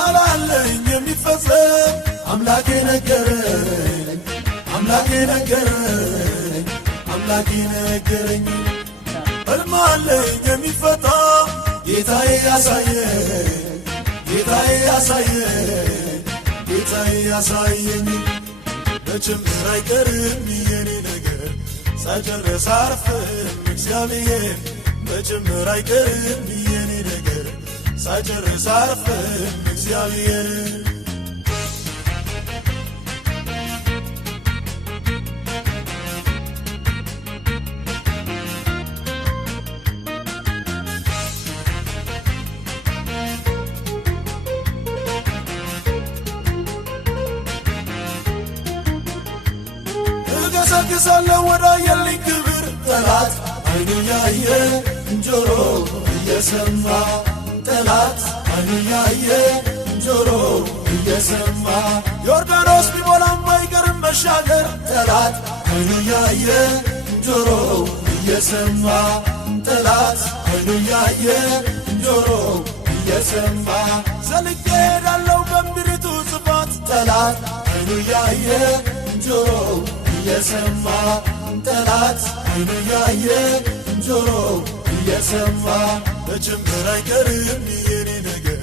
አላለኝ የሚፈጸም አምላኬ ነገረኝ አምላኬ ነገረኝ አምላኬ ነገረኝ ሕልም አለኝ የሚፈታ ጌታዬ ያሳየኝ ጌታዬ ያሳየኝ ጌታዬ ያሳየኝ በጭምር አይቀርም የኔ ነገር ሳይጨርስ አርፍም እግዚአብሔር በጭምር አይቀርም የኔ ነገር ሳይጨርስ አርፍም እግዚአብሔር እገሰግሳለሁ ወዳየልኝ ክብር ጠላት አይኑ ያየ ጆሮ እየሰማ ጠላት አይኑ ያየ ጆሮ እየሰማ ዮርዳኖስ ቢሞላም አይቀርም መሻገር ጠላት አይኑ ያየ ጆሮ እየሰማ ጠላት አይኑ ያየ ጆሮ እየሰማ ዘልቄ ሄዳለሁ በምድሪቱ ጽፋት ጠላት አይኑ ያየ ጆሮ እየሰማ ጠላት አይኑ ያየ ጆሮ እየሰማ በጭምር አይቀርም የኔ ነገር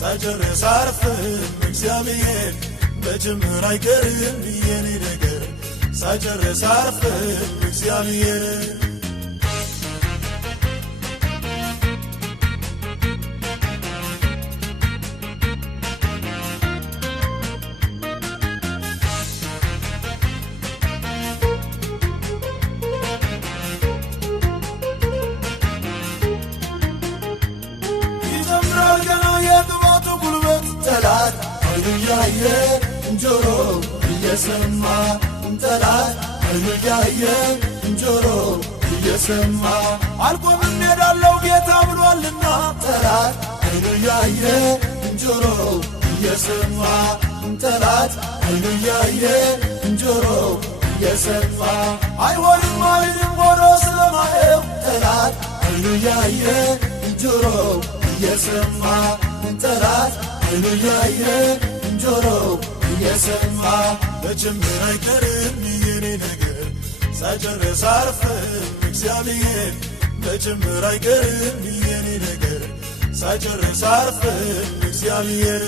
ሳይጨርስ አርፍም እግዚአብሔር በጭምር አይቀርም የኔ ነገር ሳይጨርስ አርፍም እግዚአብሔር ጠላት አይኑ ያየ ጆሮ እየሰማ ጠላት አይኑ ያየ ጆሮ እየሰማ አልቆምም ሄዳለሁ ጌታ ብሏልና ጠላት አይኑ ያየ ጆሮ እየሰማ ጠላት አይኑ ያየ ጆሮ እየሰማ አይሆንም አይልም ሆኖ ስለማየው ጠላት አይኑ ያየ ጆሮ እየሰማ ጠላት አይኑ ያየ ጆሮ እየሰማ በጭምር አይቀርም የኔ ነገር ሳይጨርስ አርፍም እግዚአብሔር በጭምር አይቀርም የኔ ነገር ሳይጨርስ አርፍም እግዚአብሔር